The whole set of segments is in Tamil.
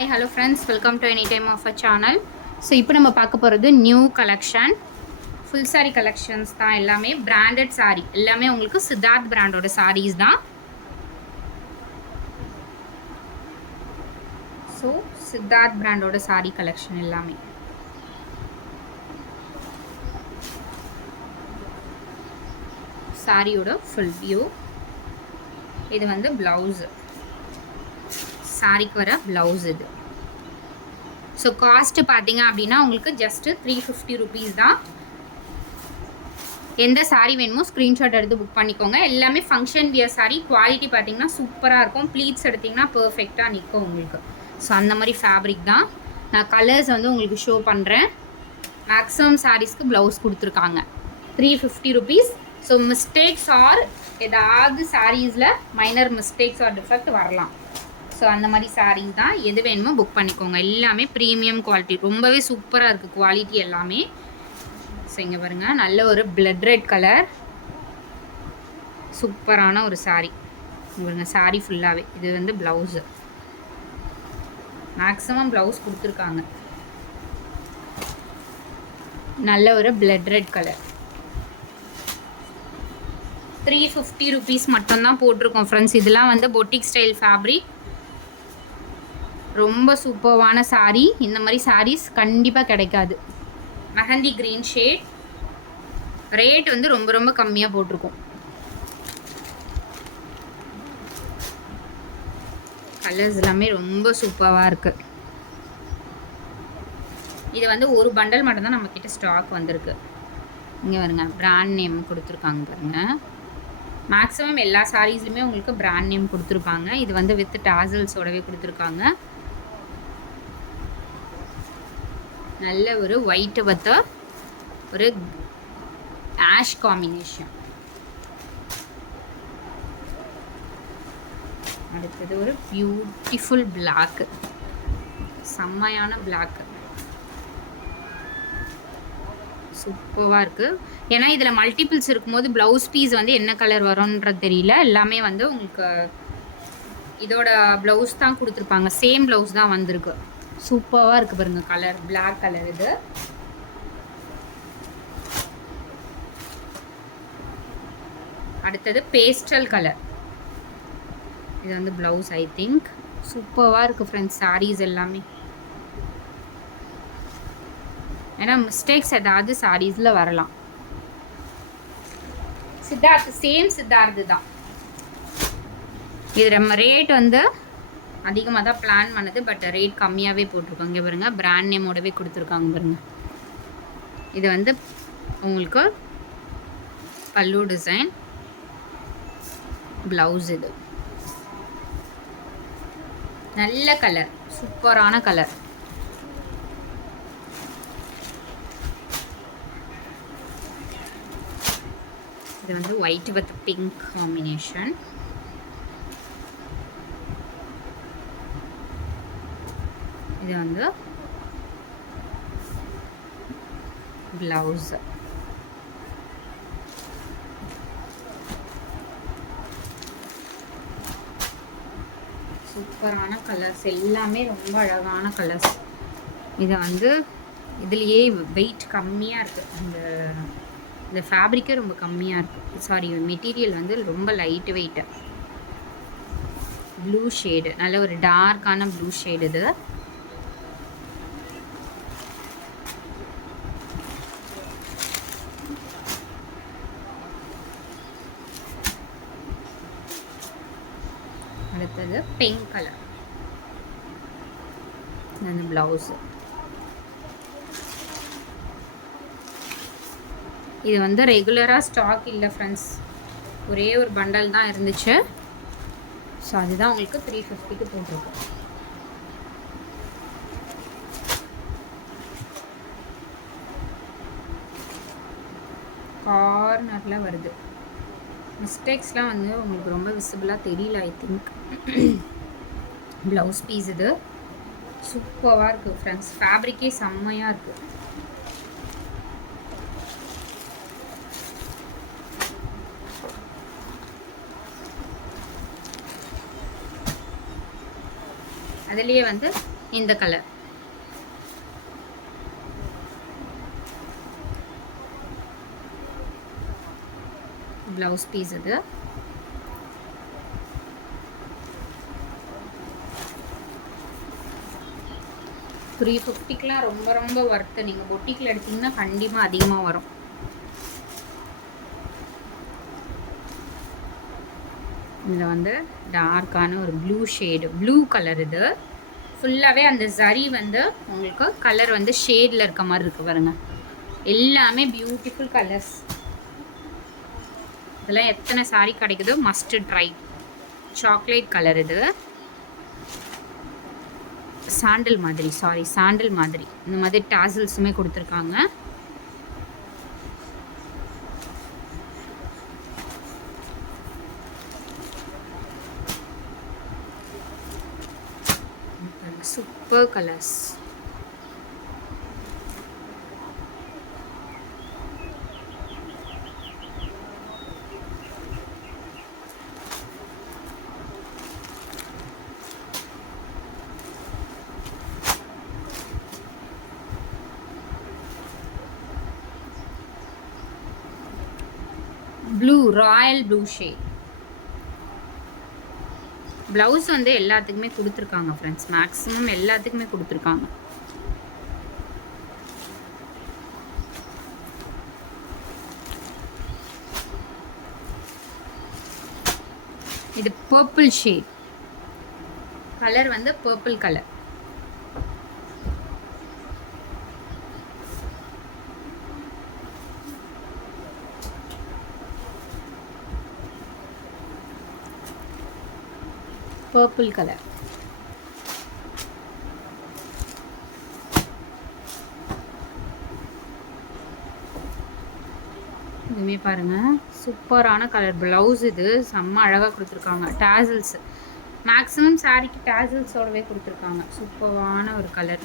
Hi, hello friends, welcome to Anytime of a channel. So இப்போ நம்ம பார்க்க போகிறது new collection full sari collections தான். எல்லாமே பிராண்டட் சாரீ, எல்லாமே உங்களுக்கு சித்தார்த் பிராண்டோட சாரீஸ் தான். ஸோ சித்தார்த் பிராண்டோட சாரீ கலெக்ஷன் எல்லாமே. சாரியோட ஃபுல் வியூ. இது வந்து ப்ளவுஸு, சாரிக்கு வர ப்ளவுஸ் இது. ஸோ காஸ்ட்டு பார்த்தீங்க அப்படின்னா உங்களுக்கு ஜஸ்ட்டு 350 ருபீஸ் தான். எந்த சாரீ வேணுமோ ஸ்க்ரீன்ஷாட் எடுத்து புக் பண்ணிக்கோங்க. எல்லாமே ஃபங்க்ஷன் வியர் சாரீ. குவாலிட்டி பார்த்தீங்கன்னா சூப்பராக இருக்கும். ப்ளீட்ஸ் எடுத்திங்கன்னா பர்ஃபெக்டாக நிற்கும் உங்களுக்கு. ஸோ அந்த மாதிரி ஃபேப்ரிக் தான். நான் கலர்ஸ் வந்து உங்களுக்கு ஷோ பண்ணுறேன். மேக்ஸிமம் சாரீஸ்க்கு ப்ளவுஸ் கொடுத்துருக்காங்க. 350 ருபீஸ். ஸோ மிஸ்டேக்ஸ் ஆர் ஏதாவது சாரீஸில் மைனர் மிஸ்டேக்ஸ் ஆர் டிஃபெக்ட் வரலாம். ஸோ அந்த மாதிரி சாரீஸ் தான். எது வேணுமோ புக் பண்ணிக்கோங்க. எல்லாமே ப்ரீமியம் குவாலிட்டி, ரொம்பவே சூப்பராக இருக்குது குவாலிட்டி எல்லாமே. ஸோ இங்கே பாருங்கள், நல்ல ஒரு பிளட் ரெட் கலர், சூப்பரான ஒரு சாரீ. பாருங்க, சாரீ ஃபுல்லாகவே இது வந்து ப்ளவுஸு. மேக்ஸிமம் ப்ளவுஸ் கொடுத்துருக்காங்க. நல்ல ஒரு பிளட் ரெட் கலர். 350 ருபீஸ் மட்டும்தான் போட்டிருக்கோம் ஃப்ரெண்ட்ஸ். இதெல்லாம் வந்து பொட்டிக் ஸ்டைல் ஃபேப்ரிக். ரொம்ப சூப்பர்வான சாரீ. இந்த மாதிரி சாரீஸ் கண்டிப்பாக கிடைக்காது. Mehndi green shade. ரேட் வந்து ரொம்ப ரொம்ப கம்மியாக போட்டிருக்கோம். கலர்ஸ் எல்லாமே ரொம்ப சூப்பராக இருக்குது. இது வந்து ஒரு பண்டல் மட்டும்தான் நம்மக்கிட்ட ஸ்டாக் வந்திருக்கு. இங்கே வருங்க, பிராண்ட் நேம் கொடுத்துருக்காங்க பாருங்கள். மேக்ஸிமம் எல்லா சாரீஸ்லையுமே உங்களுக்கு பிராண்ட் நேம் கொடுத்துருப்பாங்க. இது வந்து வித் டாசல்ஸோடவே கொடுத்துருக்காங்க. நல்ல ஒரு ஒயிட்டு வித் ஒரு ஆஷ் காம்பினேஷன். அடுத்தது ஒரு பியூட்டிஃபுல் பிளாக்கு, செம்மையான பிளாக்கு, சூப்பராக இருக்குது. ஏன்னா இதில் மல்டிபிள்ஸ் இருக்கும்போது ப்ளவுஸ் பீஸ் வந்து என்ன கலர் வரும்ன்றது தெரியல. எல்லாமே வந்து உங்களுக்கு இதோட ப்ளவுஸ் தான் கொடுத்துருப்பாங்க. சேம் ப்ளவுஸ் தான் வந்திருக்கு. சூப்பராக இருக்குது பாருங்கள் கலர், பிளாக் கலர் இது. அடுத்தது பேஸ்டல் கலர். இது வந்து ப்ளவுஸ் ஐ திங்க். சூப்பராக இருக்குது ஃப்ரெண்ட்ஸ் சாரீஸ் எல்லாமே. ஏன்னா மிஸ்டேக்ஸ் ஏதாவது சாரீஸில் வரலாம். சித்தார்த், சேம் சித்தார்த்து தான். இது நம்ம ரேட் வந்து அதிகமாக தான் பிளான் பண்ணது, பட் ரேட் கம்மியாகவே போட்டிருக்கோம். இங்கே பாருங்கள், பிராண்ட் நேமோடவே கொடுத்துருக்காங்க பாருங்கள். இது வந்து உங்களுக்கு பல்லு டிசைன், ப்ளவுஸ். இது நல்ல கலர், சூப்பரான கலர். இது வந்து ஒயிட் வித் பிங்க் காம்பினேஷன். இது வந்து ப்ளவுஸ். சூப்பரான கலர்ஸ், எல்லாமே ரொம்ப அழகான கலர்ஸ். இதை வந்து இதுலேயே வெயிட் கம்மியாக இருக்குது. இந்த ஃபேப்ரிக்கே ரொம்ப கம்மியாக இருக்குது. சாரி, மெட்டீரியல் வந்து ரொம்ப லைட் வெயிட்டு. ப்ளூ ஷேடு, நல்ல ஒரு டார்க்கான ப்ளூ ஷேடு இது. அடுத்தது பிங்க் கலர், அந்த ப்ளவுஸ். இது வந்து ரெகுலராக ஸ்டாக் இல்லை ஃப்ரெண்ட்ஸ், ஒரே ஒரு பண்டல் தான் இருந்துச்சு. ஸோ அதுதான் உங்களுக்கு 350க்கு போட்டிருக்கோம். கார்னரில் வருது. மிஸ்டேக்ஸ்லாம் வந்து உங்களுக்கு ரொம்ப விசிபிளாக தெரியல ஐ திங்க். ப்ளவுஸ் பீஸ் இது சூப்பராக இருக்குது ஃப்ரெண்ட்ஸ். ஃபேப்ரிக்கே செம்மையாக இருக்குது. அதுலேயே வந்து இந்த கலர். ப்ளவுஸ் பீஸ் இது. $350க்குலாம் ரொம்ப ரொம்ப ஒர்த்து. நீங்கள் பொட்டிக்கில் எடுத்திங்கன்னா கண்டிப்பாக அதிகமாக வரும். இதில் வந்து டார்க்கான ஒரு ப்ளூ ஷேடு, ப்ளூ கலர். இது ஃபுல்லாகவே அந்த ஜரி வந்து உங்களுக்கு கலர் வந்து ஷேடில் இருக்க மாதிரி இருக்குது பாருங்க. எல்லாமே பியூட்டிஃபுல் கலர்ஸ். இதெல்லாம் எத்தனை சாரீ கிடைக்குதோ மஸ்ட் ட்ரை. Chocolate colour. இது சாண்டல் மாதிரி, சாண்டல் மாதிரி இந்த மாதிரி டாசல்ஸுமே கொடுத்துருக்காங்க. Super colours. Blue, Royal blue shade. Blouse வந்து எல்லாத்துக்குமே கொடுத்துருக்காங்க ஃப்ரெண்ட்ஸ். மேக்ஸிமம் எல்லாத்துக்குமே கொடுத்துருக்காங்க. இது பர்பிள் ஷேட். கலர் வந்து பர்பிள் கலர். Purple colour. இதுவுமே பாருங்கள் சூப்பரான கலர். ப்ளவுஸ் இது செம்ம அழகாக கொடுத்துருக்காங்க. டாசல்ஸ் மேக்ஸிமம் சாரிக்கு டாசல்ஸோடவே கொடுத்துருக்காங்க. சூப்பரான ஒரு கலர்.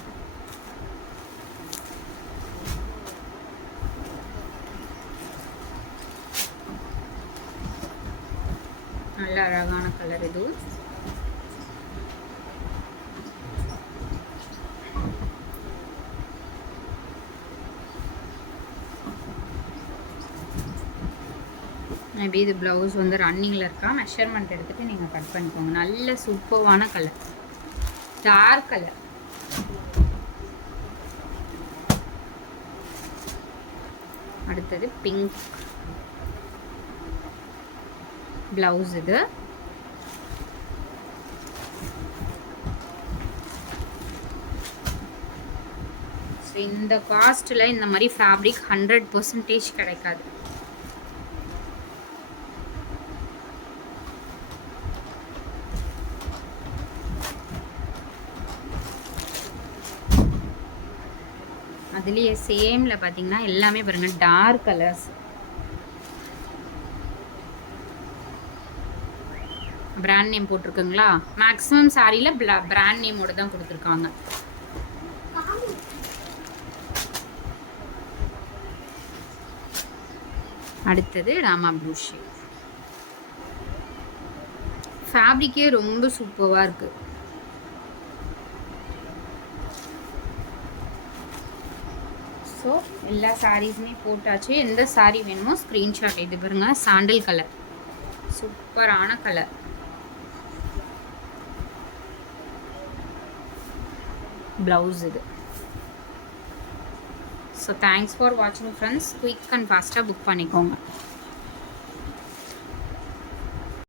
நல்ல அழகான கலர் இது. மேபி இது ப்ளவுஸ் வந்து ரன்னிங்கில் இருக்கா, மெஷர்மெண்ட் எடுத்துகிட்டு நீங்கள் கட் பண்ணிக்கோங்க. நல்ல சூப்பரான கலர், டார்க் கலர். அடுத்தது பிங்க் ப்ளவுஸ். இது இந்த காஸ்ட்டில் இந்த மாதிரி ஃபேப்ரிக் 100% கிடைக்காது. அதுலேயே சேமில் பார்த்தீங்கன்னா எல்லாமே பாருங்கள் டார்க் கலர்ஸ். பிராண்ட் நேம் போட்டிருக்குங்களா? மேக்ஸிமம் சாரியில் பிராண்ட் நேமோட தான் கொடுத்துருக்காங்க. அடுத்தது ராமா ப்ளூ ஷேட். ஃபேப்ரிக்கே ரொம்ப சூப்பராக இருக்குது. ஸோ எல்லா சாரீஸுமே போட்டாச்சு. எந்த சாரீ வேணுமோ ஸ்க்ரீன்ஷாட் இது பாருங்க. சாண்டல் கலர், சூப்பரான கலர். ப்ளவுஸ் இது. ஸோ தேங்க்ஸ் ஃபார் வாட்சிங் ஃப்ரெண்ட்ஸ். குயிக் அண்ட் ஃபாஸ்ட்டாக புக் பண்ணிக்கோங்க.